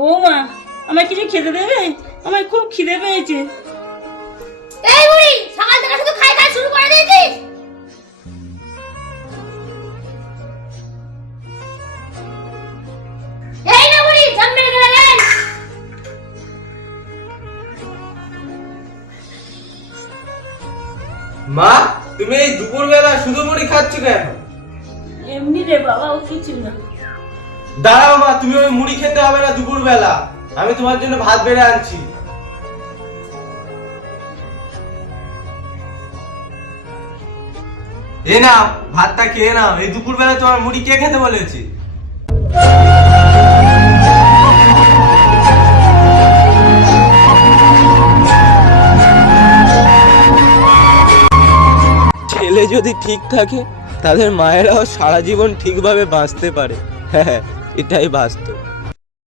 ও মা, আমায় কিছু খেতে দেবে? আমার খুব খিদে পেয়েছে। এই বুড়ি, সকাল থেকে শুধু খাই খাই শুরু করে দিয়েছিস। এই না বুড়ি, সামনে গেলে গেল। মা, তুমি এই দুপুরবেলা শুধু মুড়ি খাচ্ছ কেন? এমনি রে বাবা, ও কিছু না। দাঁড়াও মা, তুমি ওই মুড়ি খেতে হবে না দুপুরবেলা, আমি তোমার জন্য ভাত বেড়ে আনছি। এ নাও, ভাতটা খেয়ে নাও। এই দুপুরবেলা তোমার মুড়ি কে খেতে বলেছে? ছেলে যদি ঠিক থাকে তাদের মায়েরাও সারা জীবন ঠিকভাবে বাঁচতে পারে। হ্যাঁ, এটাই বাস্তব।